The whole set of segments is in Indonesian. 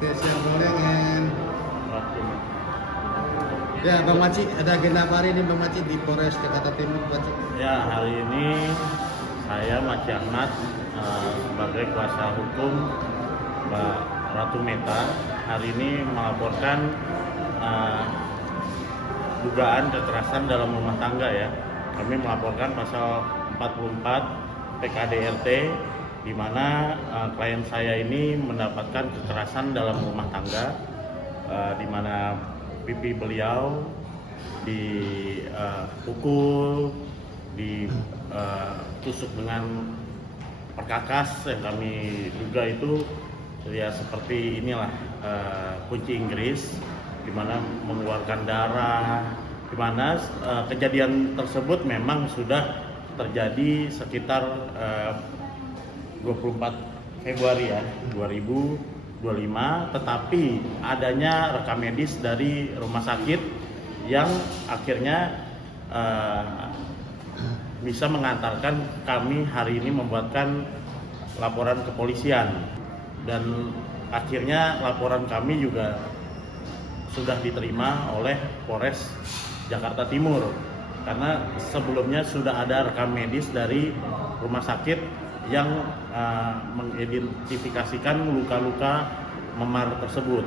Oke, siap Bolengen. Ya, Bang Maci, ada agenda apa hari ini Bang Maci di Polres Jakarta Timur, Maci? Ya, hari ini saya Maci Ahmad sebagai kuasa hukum Mbak Ratu Meta hari ini melaporkan dugaan kekerasan dalam rumah tangga ya. Kami melaporkan pasal 44 PKDRT di mana klien saya ini mendapatkan kekerasan dalam rumah tangga di mana pipi beliau dipukul, ditusuk dengan perkakas yang kami duga itu ya seperti inilah kunci Inggris di mana mengeluarkan darah, di mana kejadian tersebut memang sudah terjadi sekitar 24 Februari ya 2025, tetapi adanya rekam medis dari rumah sakit yang akhirnya bisa mengantarkan kami hari ini membuatkan laporan kepolisian, dan akhirnya laporan kami juga sudah diterima oleh Polres Jakarta Timur karena sebelumnya sudah ada rekam medis dari rumah sakit yang mengidentifikasikan luka-luka memar tersebut,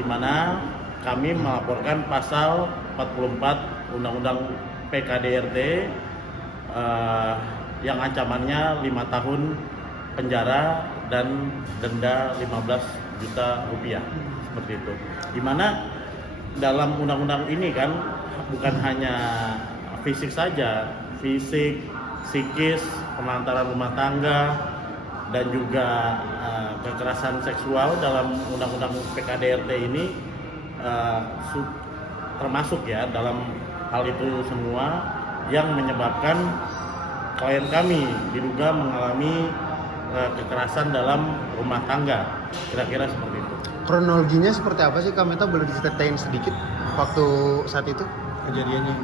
di mana kami melaporkan pasal 44 Undang-Undang PKDRT yang ancamannya 5 tahun penjara dan denda 15 juta rupiah seperti itu. Di mana dalam undang-undang ini kan bukan hanya fisik saja, fisik, psikis, penelantaran rumah tangga, dan juga kekerasan seksual dalam undang-undang PKDRT ini termasuk ya dalam hal itu semua yang menyebabkan klien kami diduga mengalami kekerasan dalam rumah tangga, kira-kira seperti itu. Kronologinya seperti apa sih Kak Meta, boleh diceritain sedikit waktu saat itu kejadiannya?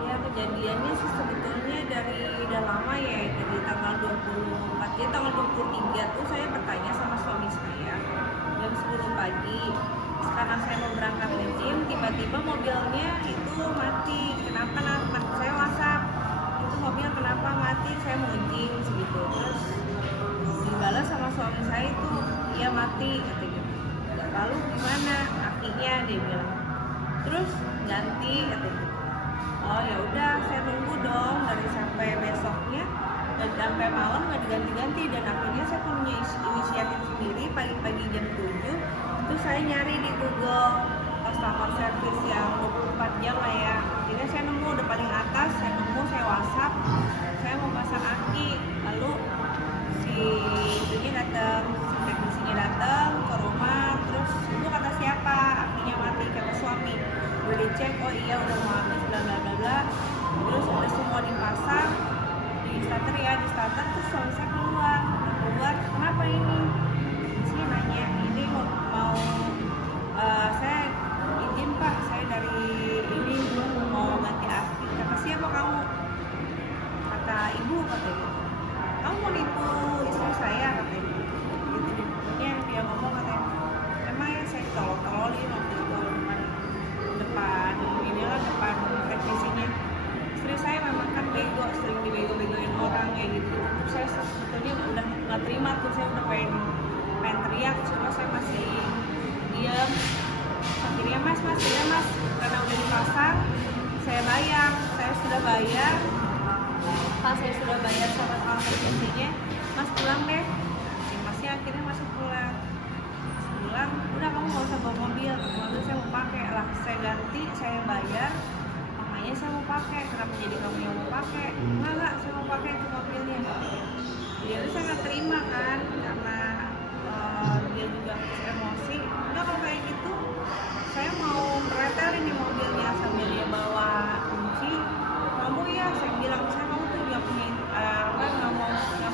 Ya, kejadiannya sih sebetulnya dari udah lama ya, dari tanggal 24 ya, tanggal 23 tuh saya bertanya sama suami saya jam 10 pagi karena saya mau berangkat ke gym, tiba-tiba mobilnya itu mati. Kenapa? Saya WhatsApp, itu mobil kenapa mati, saya mau gym segitu. Terus dibalas sama suami saya itu, iya mati katanya. Lalu gimana akinya, dia bilang. Terus ganti katanya. Oh ya udah, saya nunggu dong dari sampai besoknya dan sampai malam nggak diganti-ganti, dan akhirnya saya punya inisiatif sendiri. Pagi-pagi jam 7 itu saya nyari di Google customer service yang 24 jam lah ya. Akhirnya saya nemu udah paling atas, saya nemu, saya WhatsApp, saya mau pasang aki. Lalu si ini datang, si teknisinya datang ke rumah. Terus itu kata siapa, akinya mati, kata suami. Udah dicek, oh iya udah mau habis, bla bla bla bla. Terus udah semua dipasang di starter ya, di starter. Terus suami saya keluar, kenapa ini? Sih nanya, ini mau saya izin pak, saya dari ini mau ganti aki. Kata siapa kamu? Kata ibu, katanya. Kamu mau nipu istri saya, katanya. Gitu dia ngomong, katanya. Emang ya saya tolol-tololin waktu itu depan teknisinya. Istri saya memang kan bego, sering dibego-begoin orang kayak gitu. Saya sebetulnya udah nggak terima tuh, saya udah pengen teriak, cuma saya masih diam. Akhirnya mas, karena udah dipasang, saya sudah bayar. Pas saya sudah bayar sama tukang teknisinya, mas pulang deh. Masnya akhirnya masuk pulang. Udah kamu nggak usah bawa mobil saya mau pakai lah, saya ganti, saya bayar, makanya saya mau pakai. Kenapa jadi kamu yang mau pakai? Enggak, saya mau pakai itu mobilnya. Dia tuh saya nggak terima kan, karena dia juga emosi. Enggak, kalau kayak gitu saya mau meretelin nih mobilnya, sambil dia bawa kunci. Kamu ya, saya bilang, kamu tuh nggak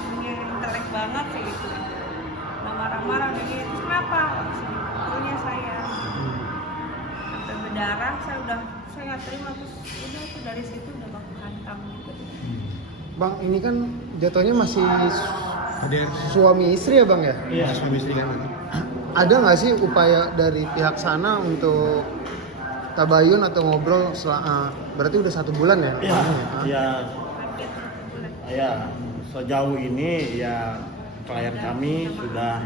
punya intelek banget kayak gitu. Marah-marah kayak gitu. Terus kenapa? Sebetulnya saya sampai berdarah, saya nggak terima. Terus udah tuh dari situ udah baku hantam gitu. Bang, ini kan jatuhnya masih suami istri ya bang ya? Iya. Suami istri kan. Ada nggak sih upaya dari pihak sana untuk tabayun atau ngobrol berarti udah 1 bulan ya? Iya, ya, Hampir 1 bulan. ya sejauh ini ya klien kami sudah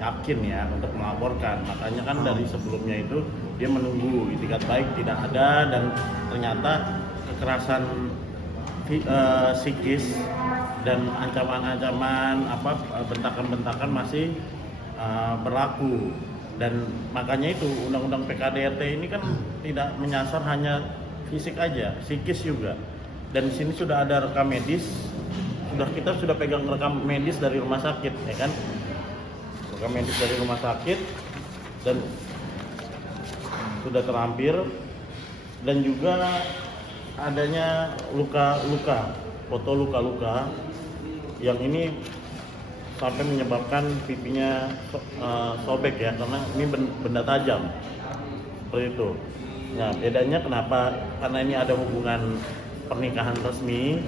yakin ya untuk melaporkan. Makanya kan dari sebelumnya itu dia menunggu itikat baik tidak ada dan ternyata kekerasan psikis dan ancaman-ancaman bentakan-bentakan masih berlaku. Dan makanya itu undang-undang PKDRT ini kan tidak menyasar hanya fisik aja, psikis juga. Dan di sini sudah ada rekam medis, kita sudah pegang rekam medis dari rumah sakit, ya kan? Rekam medis dari rumah sakit dan sudah terlampir, dan juga adanya luka-luka, foto luka-luka yang ini sampai menyebabkan pipinya sobek ya, karena ini benda tajam seperti itu. Nah, bedanya kenapa? Karena ini ada hubungan pernikahan resmi,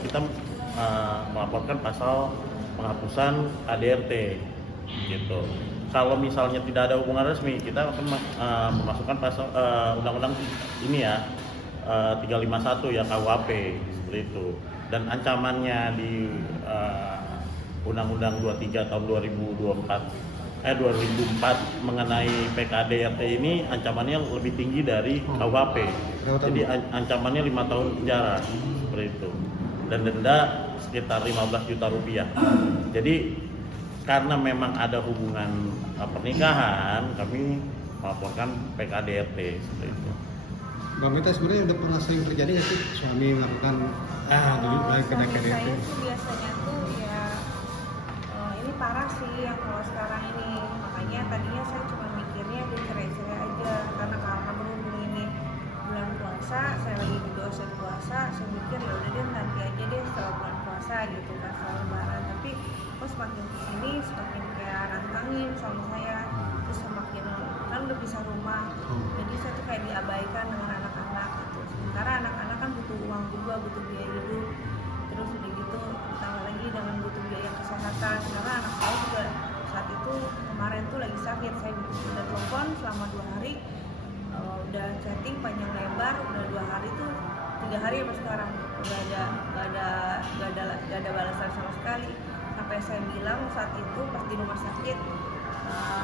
kita melaporkan pasal penghapusan KDRT gitu. Kalau misalnya tidak ada hubungan resmi, kita akan memasukkan pasal undang-undang ini ya, 351 ya, KUHP seperti itu. Dan ancamannya di Undang-Undang 23 tahun 2004 mengenai PKDRT ini ancamannya lebih tinggi dari KUHP. Jadi ancamannya 5 tahun penjara seperti itu, dan denda sekitar 15 juta rupiah. Jadi karena memang ada hubungan pernikahan, kami melaporkan PKDRT seperti itu. Bang Mita sebenarnya udah pernah sering terjadi nggak sih suami melakukan dulu balik ke Suami KDRT? saya sih biasanya tuh ya ini parah sih yang kalau sekarang ini. Makanya tadinya saya cuma mikirnya dia cerai-cerai aja, karena berhubung ini bulan puasa, saya lagi di dosen puasa, saya mikir ya udah deh nanti aja deh setelah bulan puasa gitu kan, setelah lebaran. Tapi kok semakin kesini semakin kayak nantangin suami saya, terus semakin kan udah pisah rumah, jadi saya tuh kayak diabaikan dengan anak-anak gitu. Sementara anak-anak kan butuh uang juga, butuh biaya hidup, terus udah gitu ditambah lagi dengan butuh biaya kesehatan. Karena anak saya juga saat itu kemarin tuh lagi sakit, saya udah telepon selama 2 hari, udah chatting panjang lebar, udah 2 hari tuh 3 hari sampai sekarang gak ada balasan sama sekali. Sampai saya bilang saat itu pas di rumah sakit,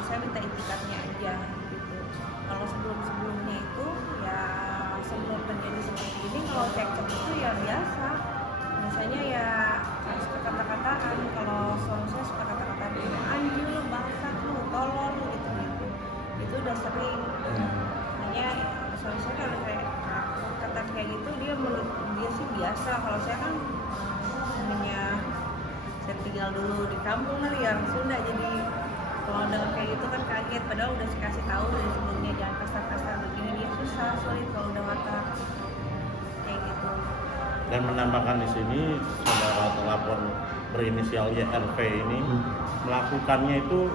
saya minta itikatnya aja gitu. Kalau sebelumnya itu ya sebelum terjadi seperti ini, kalau cekcok itu ya biasanya ya suka kata-kataan. Kalau suami saya suka kata-kataan anjir lu, bangsat lu, tolol lu, gitu itu udah sering. Makanya suami saya kalau kayak kata kayak gitu, dia sih biasa. Kalau saya kan namanya saya tinggal dulu di kampung kali ya, Sunda, jadi kalau dengar kayak gitu kan kaget, padahal udah kasih tahu dari sebelumnya jangan kasar-kasar begini, dia susah sulit kalau udah mata kayak gitu. Dan menambahkan di sini, saudara terlapor berinisial YRV ini melakukannya itu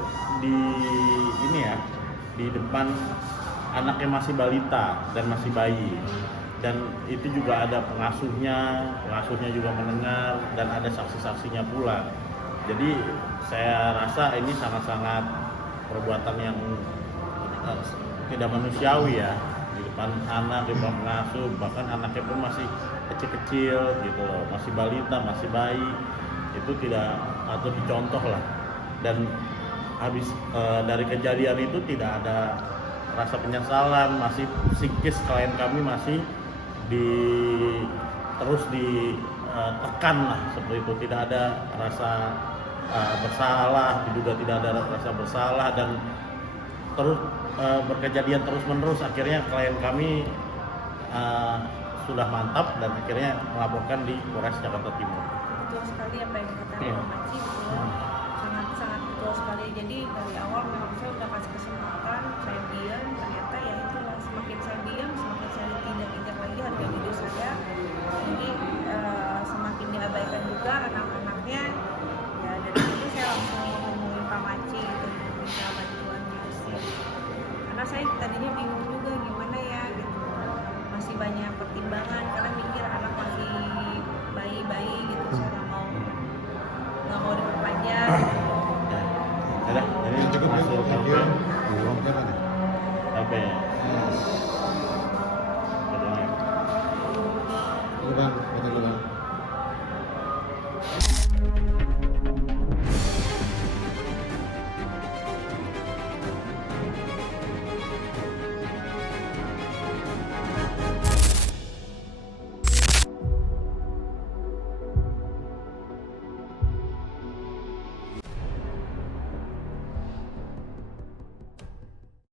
di depan anaknya masih balita dan masih bayi, dan itu juga ada pengasuhnya juga mendengar, dan ada saksi-saksinya pula. Jadi saya rasa ini sangat-sangat perbuatan yang tidak manusiawi ya, di depan anak, di depan pengasuh, bahkan anaknya pun masih kecil-kecil gitu loh, masih balita, masih bayi. Itu tidak patut dicontoh lah. Dan habis dari kejadian itu tidak ada rasa penyesalan, masih psikis klien kami masih terus ditekan lah seperti itu, tidak ada rasa bersalah, diduga tidak ada rasa bersalah, dan terus berkejadian terus-menerus. Akhirnya klien kami sudah mantap dan akhirnya melaporkan di Polres Jakarta Timur. Betul sekali apa yang dikatakan Pak Maci, betul, sangat betul sekali. Jadi dari awal memang saya udah kasih kesempatan, saya diam, ternyata ya itu semakin saya diam semakin saya tidak lagi harga diri saya. Jadi semakin diabaikan juga anak-anaknya ya. Dari itu saya langsung ngomongin Pak Maci gitu, minta bantuan gitu sih, karena saya tadinya bingung juga gimana ya gitu, masih banyak pertimbangan karena mikir anak masih bayi gitu. Saya nggak mau nggak mau diperpanjang. Ya, udah, jadi Cukup masuk video. LP. Belum, gimana? LP. Yes.